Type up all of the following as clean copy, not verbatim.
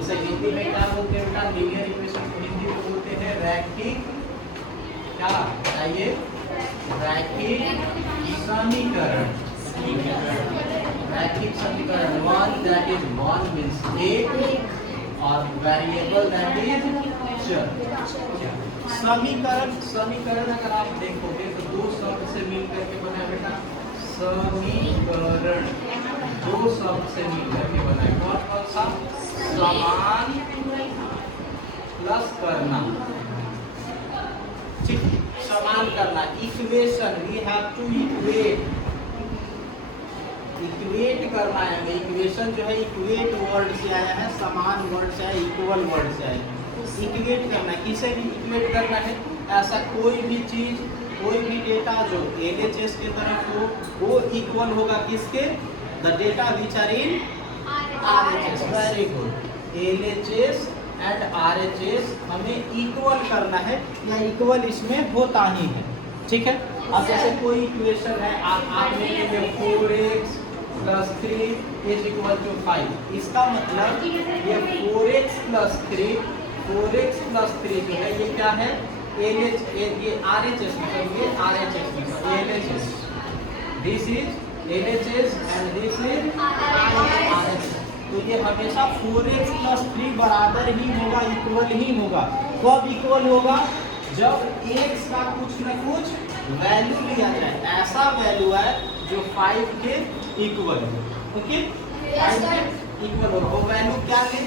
इसे हिंदी में क्या बोलते हैं बेटा? लीनियर इक्वेशन को हिंदी में बोलते हैं रैखिक, क्या बताइए? रैखिक समीकरण। रैखिक समीकरण, one that is one means एक, और वेरिएबल दैट इज चर। समीकरण, समीकरण अगर आप देखोगे तो दो शब्द से मिल करके बना बेटा समीकरण। दो शब्द से मिल करके बना है। कौन कौन सा? समान प्लस करना, ठीक, समान करना। Equation, we have to equate, equate करना है हमें। इक्वेशन जो है इक्वेट वर्ड से आया है, समान वर्ड से आया, इक्वल वर्ड से आया है। इक्वेट करना, किसे भी इक्वेट करना है। ऐसा कोई भी चीज, कोई भी डेटा जो एलएचएस की तरफ हो वो इक्वल होगा किसके? The data which are in RHS. Very good. LHS and RHS हमें इक्वल करना है, या इक्वल इसमें होता ही है, ठीक है। अब जैसे कोई इक्वेशन है, आप लिखेंगे 4x + 3 इज इक्वल टू 5। इसका मतलब ये 4x + 3, 4x + 3 जो है ये क्या है? LH, ये RHS, मतलब ये RHS में LHS, this is LHS and this is RHS। तो ये हमेशा 4x + 3 बराबर ही होगा, इक्वल ही होगा। कब इक्वल होगा? जब x का कुछ न कुछ वैल्यू लिया जाए, ऐसा वैल्यू है जो 5 के इक्वल हो, ओके? 5 के इक्वल हो, वो वैल्यू क्या ले?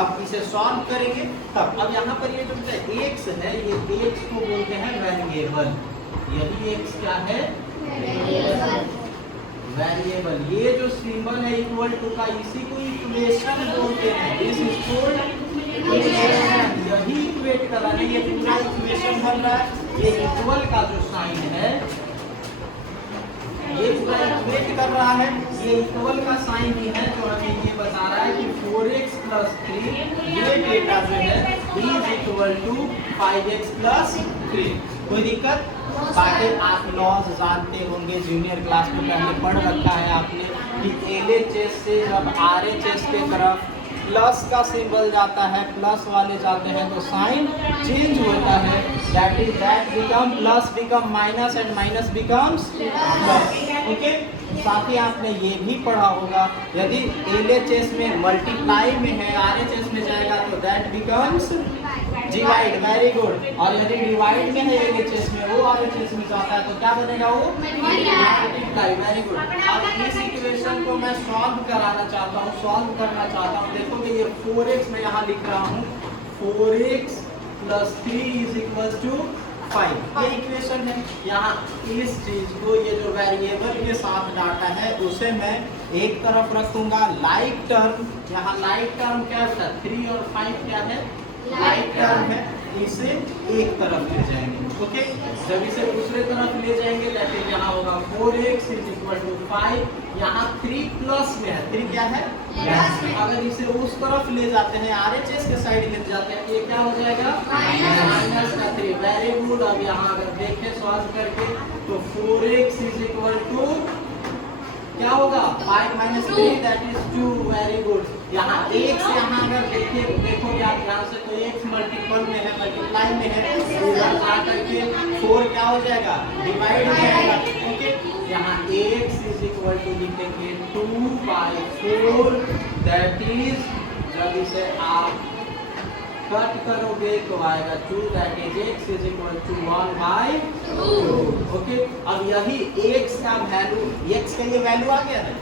अब इसे सॉल्व करेंगे तब। अब यहाँ पर ये जो x है, ये x को बोलते हैं वेरिएबल। यही x क्या है? वेरिएबल। ये जो सिंबल है इक्वल टू का, इसी को इक्वेशन बोलते हैं। This is called equation. यही इक्वेट कर रहा है, ये पूरा इक्वेशन बन रहा है। ये इक्वल का जो साइन है, ये पूरा इक्वेट कर रहा है, ये इक्वल का साइन ही है जो हमें ये बता रहा है कि 4x + 3 ये डेटा जो है इज इक्वल टू 5x + 3। कोई दिक्कत? बाकी आप लॉज जानते होंगे, जूनियर क्लास में पहले पढ़ रखा है आपने कि एलएचएस से जब आरएचएस के तरफ प्लस का सिंबल जाता है, प्लस वाले जाते हैं तो साइन चेंज होता है। That is that become plus become minus and minus becomes plus, okay. साथ ही आपने ये भी पढ़ा होगा, यदि एलएचएस में मल्टीप्लाई में है, आरएचएस में जाएगा तो that becomes divide. Very good. और यदि डिवाइड में है एलएचएस में, वो आरएचएस में जाता है तो क्या बनेगा? वो मल्टीप्लाई। Very good. अब इस इक्वेशन को मैं सॉल्व कराना चाहता हूँ, सॉल्व करना चाहता हूँ। देखो कि ये 4x मैं यहाँ लिख रहा हूँ, 4x + 3 इज इक्वल टू 5। ये इक्वेशन है। यहाँ इस चीज को, ये जो वेरिएबल के साथ डाटा है उसे मैं एक तरफ रखूंगा। लाइक टर्म, यहाँ लाइक टर्म क्या है? 3 और 5 क्या है? लाइक टर्म है। इसे एक तरफ ले जाएंगे, ओके। जब इसे दूसरे तरफ ले जाएंगे दैट इज यहाँ होगा 4x = 5। यहाँ 3 प्लस में है, 3 क्या है? अगर इसे उस तरफ ले जाते हैं, आरएचएस के साइड ले जाते हैं, ये क्या हो जाएगा? -3। Very good. अब यहाँ अगर देखें सॉल्व करके तो 4x = क्या होगा? 5 - 3 दैट इज 2। Very good. यहाँ x, यहाँ अगर देखोगे आप यहाँ से तो x मल्टीपल में है, मल्टीप्लाई में है, इधर जा करके 4 क्या हो जाएगा? डिवाइड हो जाएगा, ओके। यहाँ x = लिखेंगे 2/4 दैट इज, जब इसे आप कट करोगे तो आएगा 2 दैट इज x = 1/2, ओके। अब यही x का वैल्यू, x का ये वैल्यू आ गया ना।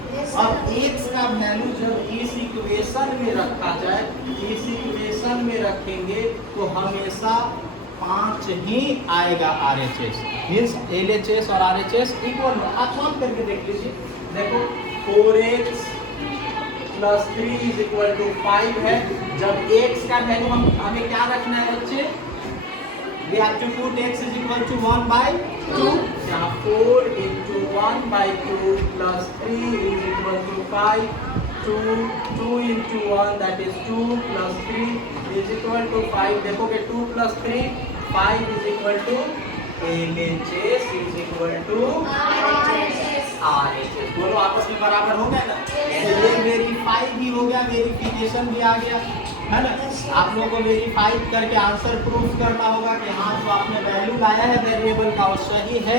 अब x का वैल्यू जब इस इक्वेशन में रखा जाए, इस इक्वेशन में रखेंगे तो हमेशा 5 ही आएगा RHS, मींस LHS और RHS इक्वल। आप सॉल्व करके देख लीजिए। देखो 4x + 3 इज इक्वल टू 5 है। जब x का वैल्यू हमें क्या रखना है बच्चे? we have to put x is equal to 1/2। यहाँ 4 × 1/2 + 3 is equal to 5। 2 × 1 that is 2 + 3 is equal to 5। देखोगे 2 + 3 5 is equal to LHS is equal to RHS, दोनों आपस में बराबर हो गए ना, तो ये वेरीफाई भी हो गया, वेरिफिकेशन भी आ गया, है ना। आप लोगों को वेरीफाई करके आंसर प्रूफ करना होगा कि हाँ जो आपने वैल्यू लाया है वेरिएबल का वो सही है